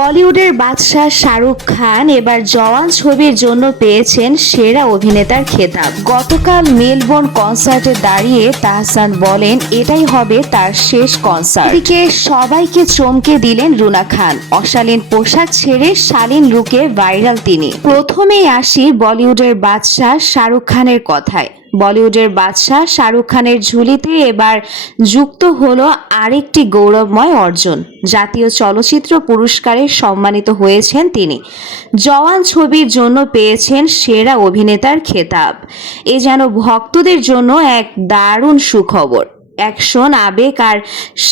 বলিউডের বাদশাহ শাহরুখ খান এবার জওয়ান ছবির জন্য পেয়েছেন সেরা অভিনেতার খেতাব। গতকাল মেলবোর্ন কনসার্টে দাঁড়িয়ে তাহসান বলেন, এটাই হবে তার শেষ কনসার্ট। এদিকে সবাইকে চমকে দিলেন রুনা খান। অশালীন পোশাক ছেড়ে শালীন লুকে ভাইরাল তিনি। প্রথমেই আসি বলিউডের বাদশাহ শাহরুখ খানের কথায়। বলিউডের বাদশাহ শাহরুখ খানের ঝুলিতে এবার যুক্ত হল আরেকটি গৌরবময় অর্জন। জাতীয় চলচ্চিত্র পুরস্কারে সম্মানিত হয়েছেন তিনি। জওয়ান ছবির জন্য পেয়েছেন সেরা অভিনেতার খেতাব। এ যেন ভক্তদের জন্য এক দারুণ সুখবর। অ্যাকশন, আবেগ আর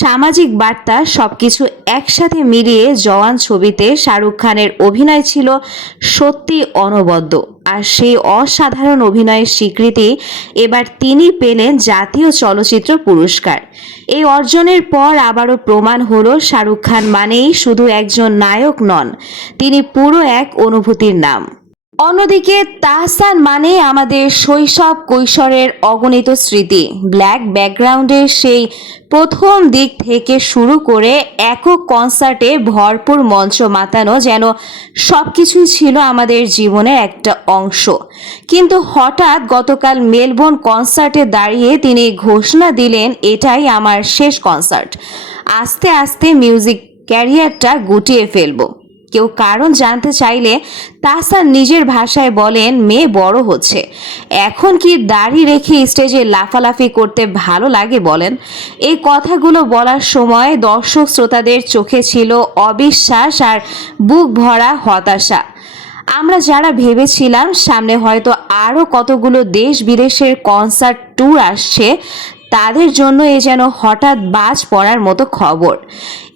সামাজিক বার্তা সবকিছু একসাথে মিলিয়ে জওয়ান ছবিতে শাহরুখ খানের অভিনয় ছিল সত্যি অনবদ্য। আর সেই অসাধারণ অভিনয়ের স্বীকৃতি এবার তিনি পেলেন জাতীয় চলচ্চিত্র পুরস্কার। এই অর্জনের পর আবারও প্রমাণ হলো শাহরুখ খান মানেই শুধু একজন নায়ক নন, তিনি পুরো এক অনুভূতির নাম। অন্যদিকে তাহসান মানে আমাদের শৈশব কৈশোরের অগণিত স্মৃতি। ব্ল্যাক ব্যাকগ্রাউন্ডের সেই প্রথম দিক থেকে শুরু করে একক কনসার্টে ভরপুর মঞ্চ মাতানো যেন সব কিছুই ছিল আমাদের জীবনের একটা অংশ। কিন্তু হঠাৎ গতকাল মেলবোর্ন কনসার্টে দাঁড়িয়ে তিনি ঘোষণা দিলেন, এটাই আমার শেষ কনসার্ট। আস্তে আস্তে মিউজিক ক্যারিয়ারটা গুটিয়ে ফেলব। কেউ কারণ জানতে চাইলে তাহসান নিজের ভাষায় বলেন, মেয়ে বড় হচ্ছে। এখন কি দাড়ি রেখে স্টেজে লাফালাফি করতে ভালো লাগে? বলেন। এই কথাগুলো বলার সময় দর্শক শ্রোতাদের চোখে ছিল অবিশ্বাস আর বুক ভরা হতাশা। আমরা যারা ভেবেছিলাম সামনে হয়তো আরও কতগুলো দেশ বিদেশের কনসার্ট ট্যুর আসছে তাদের জন্য এ যেন হঠাৎ বাজ পড়ার মতো খবর।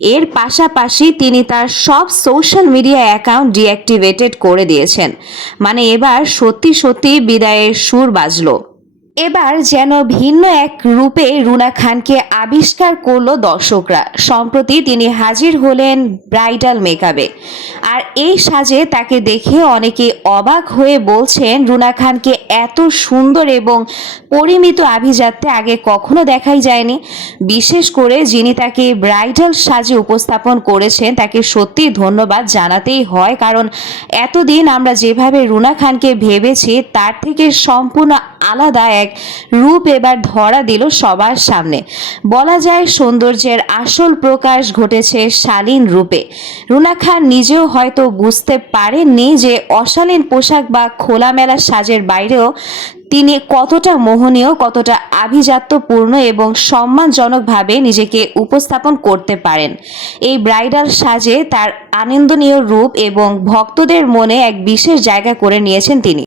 এর পাশাপাশি তিনি তার সব সোশ্যাল মিডিয়া অ্যাকাউন্ট ডিঅ্যাক্টিভেটেড করে দিয়েছেন। মানে এবার সত্যি সত্যি বিদায়ের সুর বাজলো। এবার যেন ভিন্ন এক রূপে রুনা খানকে আবিষ্কার করল দর্শকরা। সম্প্রতি তিনি হাজির হলেন ব্রাইডাল মেকআপে। আর এই সাজে তাকে দেখে অনেকে অবাক হয়ে বলছেন, রুনা খানকে এত সুন্দর এবং পরিমিত আভিজাত্যে আগে কখনো দেখাই যায়নি। বিশেষ করে যিনি তাকে ব্রাইডাল সাজে উপস্থাপন করেছেন, তাকে সত্যি ধন্যবাদ জানাতেই হয়। কারণ এতদিন আমরা যেভাবে রুনা খানকে ভেবেছি, তার থেকে সম্পূর্ণ আলাদা এক রূপ এবার ধরা দিল সবার সামনে। বলা যায় সৌন্দর্যের আসল প্রকাশ ঘটেছে শালীন রূপে। রুনা খান নিজেও হয়তো বুঝতে পারেননি যে অশালীন পোশাক বা খোলামেলা সাজের বাইরেও তিনি কতটা মোহনীয়, কতটা আভিজাত্যপূর্ণ এবং সম্মানজনকভাবে নিজেকে উপস্থাপন করতে পারেন। এই ব্রাইডাল সাজে তার আনন্দনীয় রূপ এবং ভক্তদের মনে এক বিশেষ জায়গা করে নিয়েছেন তিনি।